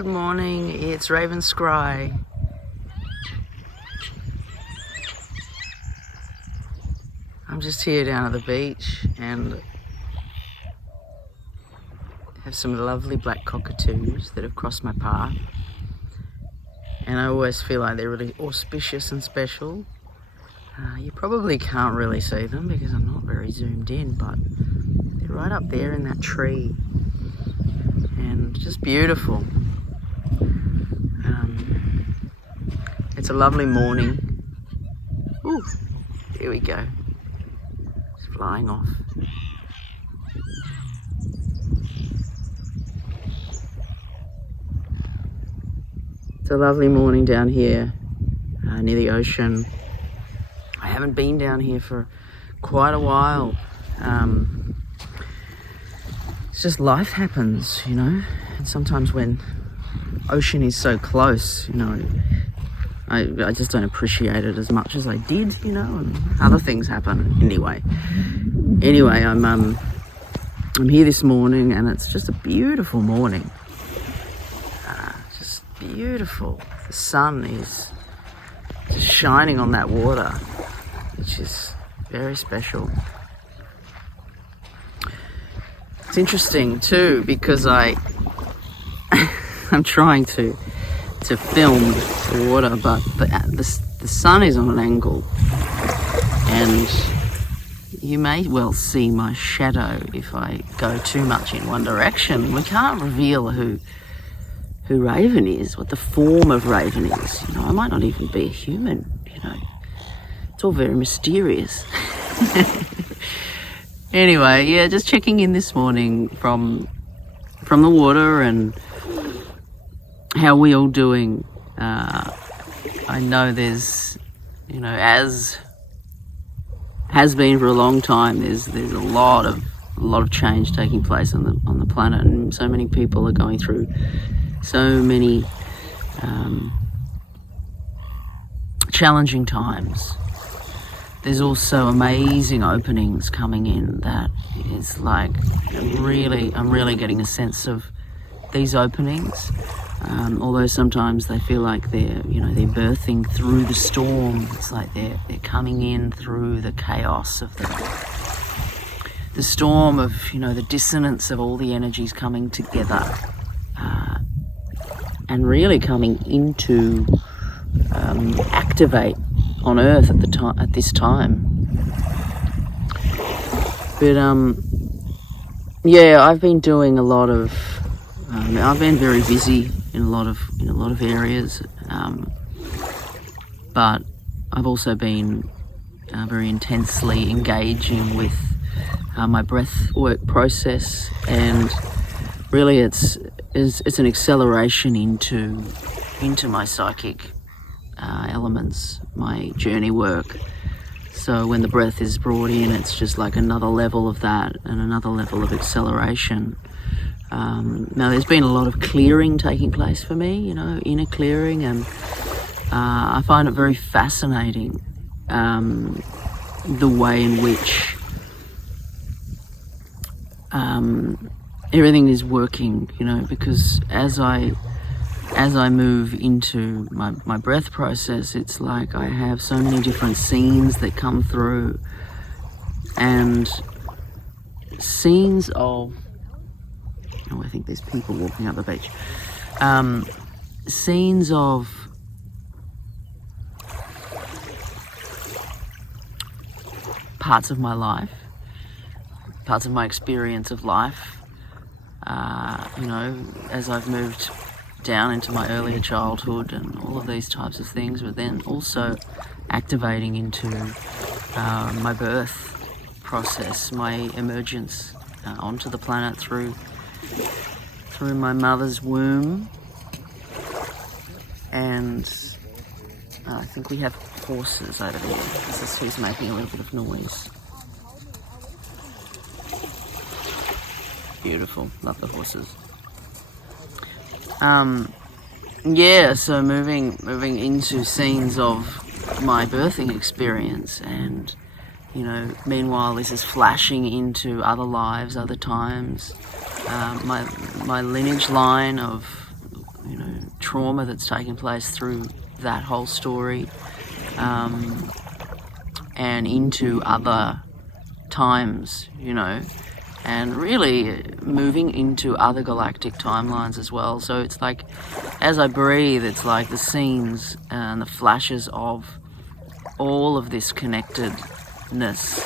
Good morning, it's Raven Scry. I'm just here down at the beach and have some lovely black cockatoos that have crossed my path. And I always feel like they're really auspicious and special. You probably can't really see them because I'm not very zoomed in, but they're right up there in that tree. And just beautiful. It's a lovely morning. Ooh, there we go. It's flying off. It's a lovely morning down here near the ocean. I haven't been down here for quite a while. It's just life happens, you know, and sometimes when ocean is so close, you know, I just don't appreciate it as much as I did, you know, and other things happen. Anyway, I'm here this morning and it's just a beautiful morning. Just beautiful. The sun is just shining on that water, which is very special. It's interesting too because I'm trying to film the water, but the sun is on an angle, and you may well see my shadow if I go too much in one direction. We can't reveal who Raven is, what the form of Raven is. You know, I might not even be a human. You know, it's all very mysterious. Anyway, yeah, just checking in this morning from the water and how we all doing. I know there's, you know, as has been for a long time, there's a lot of change taking place on the planet, and so many people are going through so many challenging times. There's also amazing openings coming in that is like I'm really getting a sense of these openings. Although sometimes they feel like they're birthing through the storm. It's like they're coming in through the chaos of the storm of, you know, the dissonance of all the energies coming together, and really coming into activate on Earth at this time. But yeah, I've been doing a lot of. I've been very busy in a lot of areas, but I've also been very intensely engaging with my breath work process, and really it's an acceleration into my psychic elements, my journey work. So when the breath is brought in, it's just like another level of that and another level of acceleration. Now there's been a lot of clearing taking place for me, you know, inner clearing, and I find it very fascinating the way in which everything is working, you know, because as I move into my breath process, it's like I have so many different scenes that come through, and scenes of, I think there's people walking up the beach. Scenes of parts of my life, parts of my experience of life, you know, as I've moved down into my earlier childhood and all of these types of things, but then also activating into my birth process, my emergence onto the planet through my mother's womb. And I think we have horses over there. He's making a little bit of noise. Beautiful, love the horses. Yeah, so moving into scenes of my birthing experience, and, you know, meanwhile this is flashing into other lives, other times. My lineage line of, you trauma that's taken place through that whole story, and into other times, you know, and really moving into other galactic timelines as well. So it's like, as I breathe, it's like the scenes and the flashes of all of this connectedness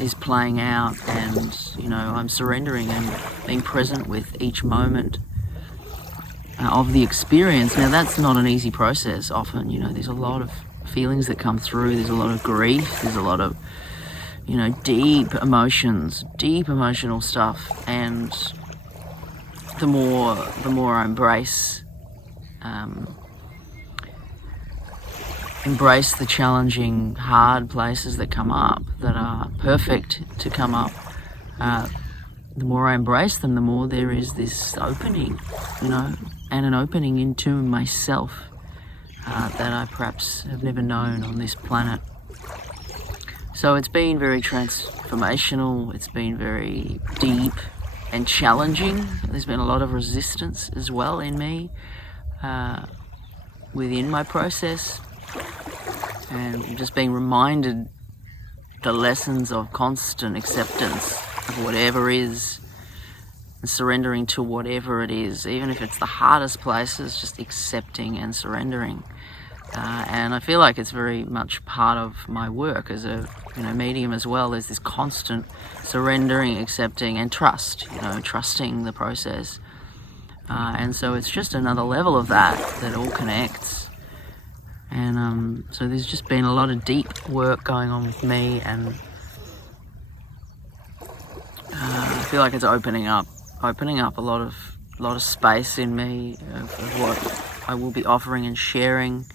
is playing out, and, you know, I'm surrendering and being present with each moment of the experience. Now, that's not an easy process often, you know, there's a lot of feelings that come through, there's a lot of grief, there's a lot of, you know, deep emotions, deep emotional stuff, and the more I embrace the challenging, hard places that come up, that are perfect to come up, the more I embrace them, the more there is this opening, you know, and an opening into myself that I perhaps have never known on this planet. So it's been very transformational, it's been very deep and challenging. There's been a lot of resistance as well in me, within my process, and just being reminded the lessons of constant acceptance of whatever is, and surrendering to whatever it is, even if it's the hardest places, just accepting and surrendering. And I feel like it's very much part of my work as a, you know, medium as well. There's this constant surrendering, accepting, and trust, you know, trusting the process. And so it's just another level of that all connects. And so there's just been a lot of deep work going on with me, and I feel like it's opening up a lot of space in me of what I will be offering and sharing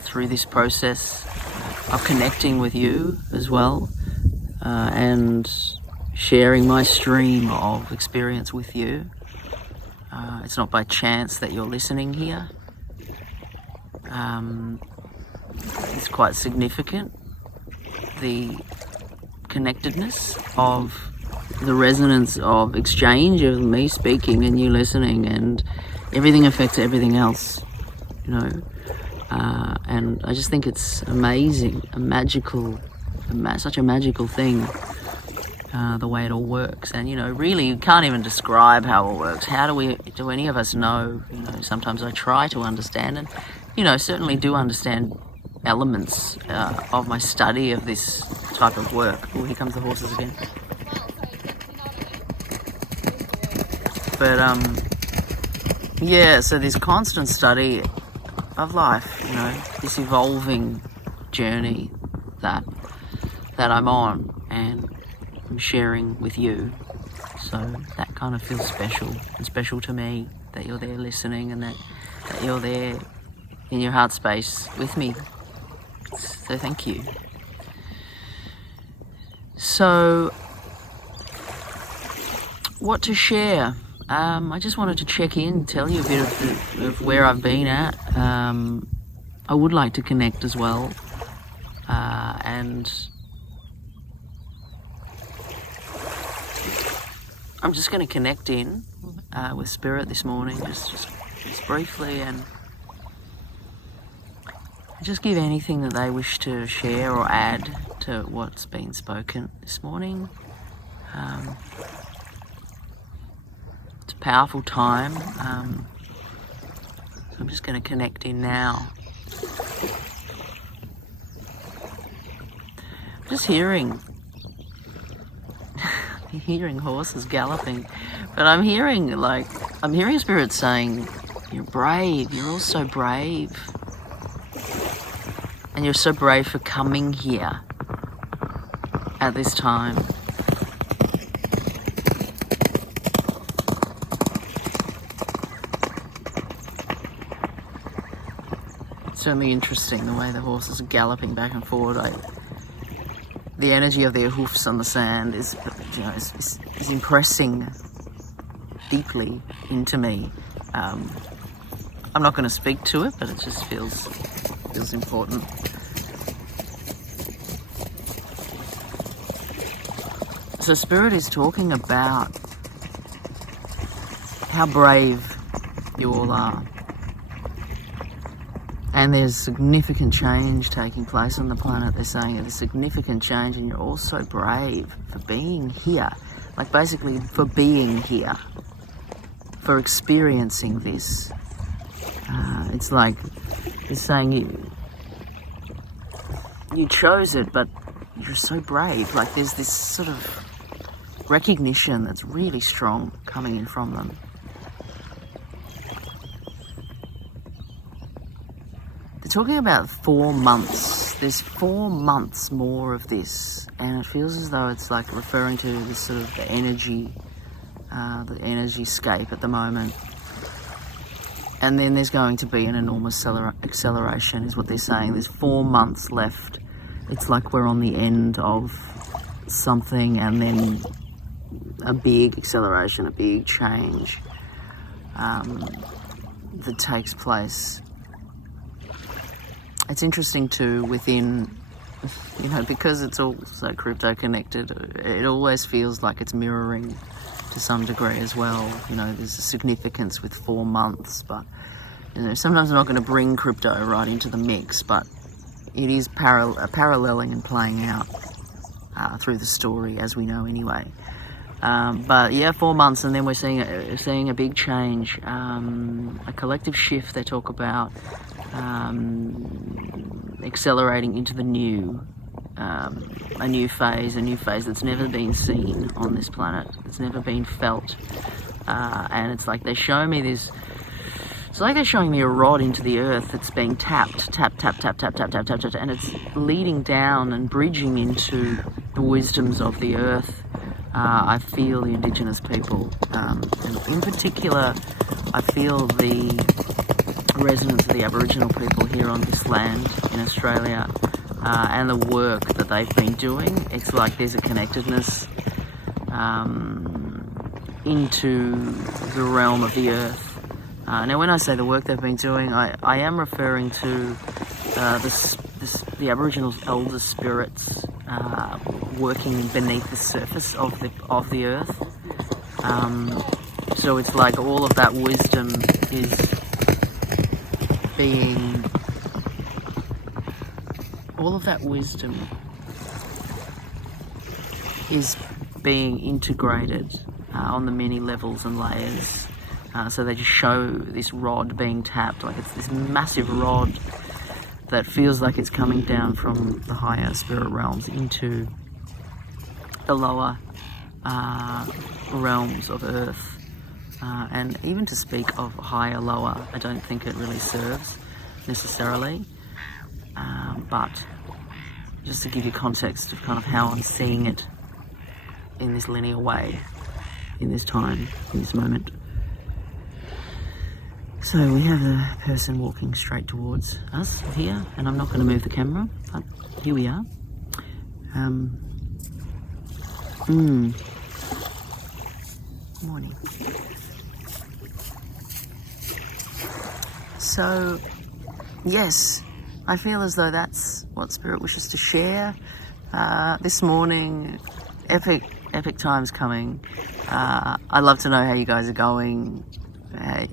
through this process of connecting with you as well, and sharing my stream of experience with you. It's not by chance that you're listening here. It's quite significant, the connectedness of the resonance of exchange of me speaking and you listening, and everything affects everything else, you know. And I just think it's amazing, such a magical thing, the way it all works. And, you know, really you can't even describe how it works. How do any of us know? You know, sometimes I try to understand, and, you know, certainly do understand elements of my study of this type of work. Oh, here comes the horses again. But yeah, so this constant study of life, you know, this evolving journey that I'm on and I'm sharing with you. So that kind of feels special, and special to me, that you're there listening, and that you're there in your heart space with me. So thank you. So what to share? I just wanted to check in, tell you a bit of where I've been at. I would like to connect as well, and I'm just going to connect in with Spirit this morning, just briefly, and just give anything that they wish to share or add to what's been spoken this morning. It's a powerful time. So I'm just going to connect in now. Just hearing horses galloping, but I'm hearing Spirit saying, "You're brave. You're all so brave, and you're so brave for coming here at this time." It's certainly interesting the way the horses are galloping back and forward. The energy of their hoofs on the sand is impressing deeply into me. I'm not going to speak to it, but it just feels important. So Spirit is talking about how brave you all are. And there's significant change taking place on the planet. They're saying there's significant change, and you're all so brave for being here. Like basically for being here, for experiencing this. It's like they're saying you chose it, but you're so brave. Like there's this sort of recognition that's really strong coming in from them. Talking about 4 months. There's 4 months more of this, and it feels as though it's like referring to this sort of the energy scape at the moment. And then there's going to be an enormous acceleration, is what they're saying. There's 4 months left. It's like we're on the end of something, and then a big acceleration, a big change that takes place. It's interesting too, within, because it's all so crypto connected, it always feels like it's mirroring to some degree as well. There's a significance with 4 months, but sometimes I'm not going to bring crypto right into the mix, but it is paralleling and playing out through the story, as we know anyway. But yeah, 4 months, and then we're seeing a big change, a collective shift. They talk about accelerating into the new, a new phase that's never been seen on this planet, that's never been felt, and it's like they show me this. It's like they're showing me a rod into the earth that's being tapped, and it's leading down and bridging into the wisdoms of the earth. I feel the Indigenous people, and in particular, I feel the resonance of the Aboriginal people here on this land in Australia, and the work that they've been doing. It's like there's a connectedness into the realm of the earth. Now, when I say the work they've been doing, I am referring to the Aboriginal elder spirits working beneath the surface of the earth. So it's like all of that wisdom is being integrated on the many levels and layers. So they just show this rod being tapped, like it's this massive rod that feels like it's coming down from the higher spirit realms into the lower realms of earth. And even to speak of higher, lower, I don't think it really serves necessarily. But just to give you context of kind of how I'm seeing it in this linear way, in this time, in this moment. So we have a person walking straight towards us here, and I'm not going to move the camera, but here we are. Morning. So, yes, I feel as though that's what Spirit wishes to share. This morning, epic times coming. I'd love to know how you guys are going.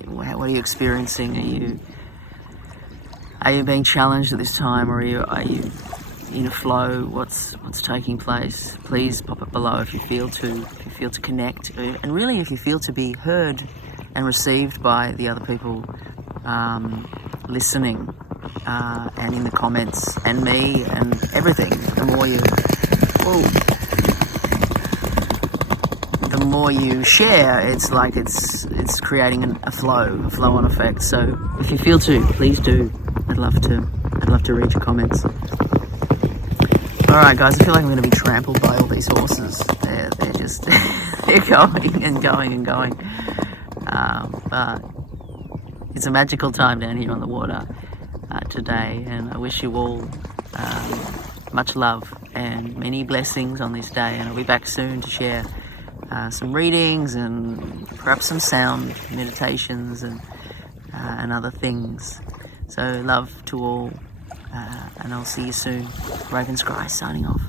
What are you experiencing? Are you being challenged at this time, or are you in a flow? What's taking place? Please pop it below if you feel to connect, and really if you feel to be heard and received by the other people listening, and in the comments, and me, and everything. The more you share, it's like it's creating a flow-on effect. So if you feel to, please do. I'd love to read your comments. All right, guys. I feel like I'm going to be trampled by all these horses. They're just they're going and going and going. But it's a magical time down here on the water today, and I wish you all much love and many blessings on this day. And I'll be back soon to share some readings and perhaps some sound meditations and other things. So love to all, and I'll see you soon. Raven Scry signing off.